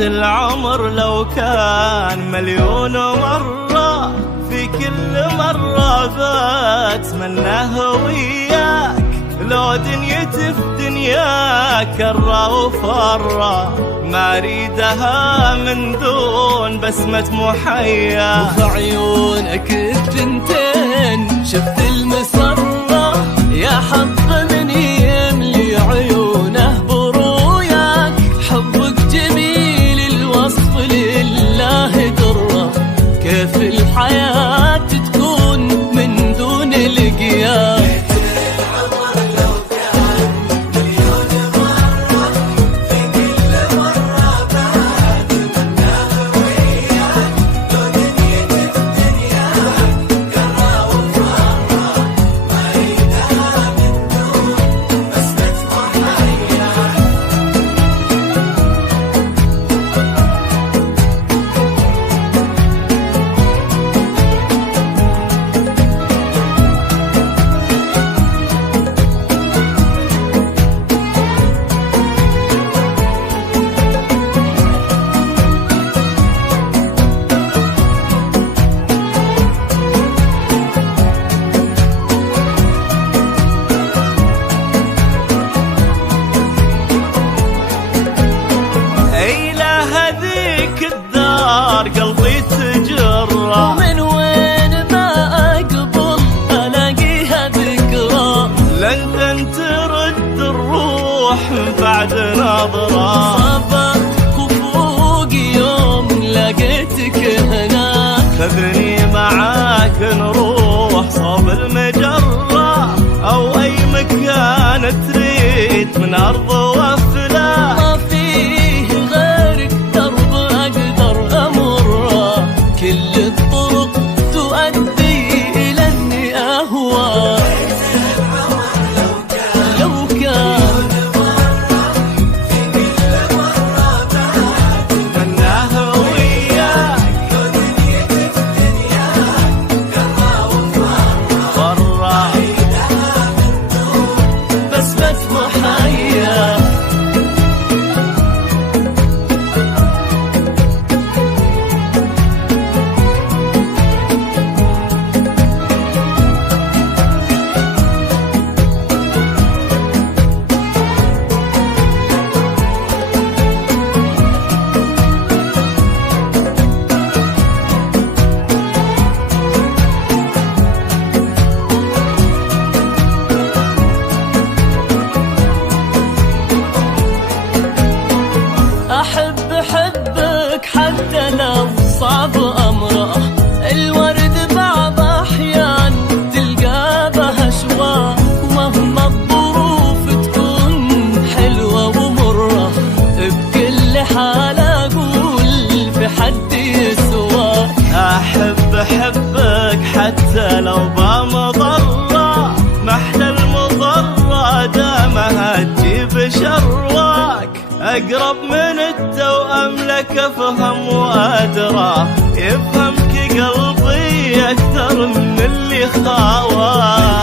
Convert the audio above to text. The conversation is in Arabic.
العمر لو كان مليون مرة، في كل مرة بتمناه وياك. لو دنيتي في دنياك كرة وفرة، ما اريدها من دون بسمة محيا. وفي عيونك الثنتين شفت المسرة، يا حظ من يملي عيونه بروياك. حبك جميل الوصف لله درة، كيف الحياة تكون من دون لقياك. قلبي تجرى، ومن وين ما أقبل ألاقيها ذكرى. لندن ترد الروح بعد نظرة. صبرت خفوق يوم لقيتك هناك، خذني معاك نروح صوب المجرة، أو أي مكان تريد من أرض وفلاك. ما فيه غيرك درب أقدر أمره، كل الطرق تؤدي إلى أني أهوى. لو كان مناه وياك، فرة بسمة محيا. أحبك حتى لو صعب أمره، الورد بعض أحيان تلقى بها شواء. ومهما الظروف تكون حلوة ومرة، بكل حال أقول في حد يسوى. أحبك حتى لو بمضرة، محلى المضرة دامها تجيب شرواك. أقرب من التوأم لك أفهم وأدرى، يفهمك قلبي أكثر من اللي خاواك.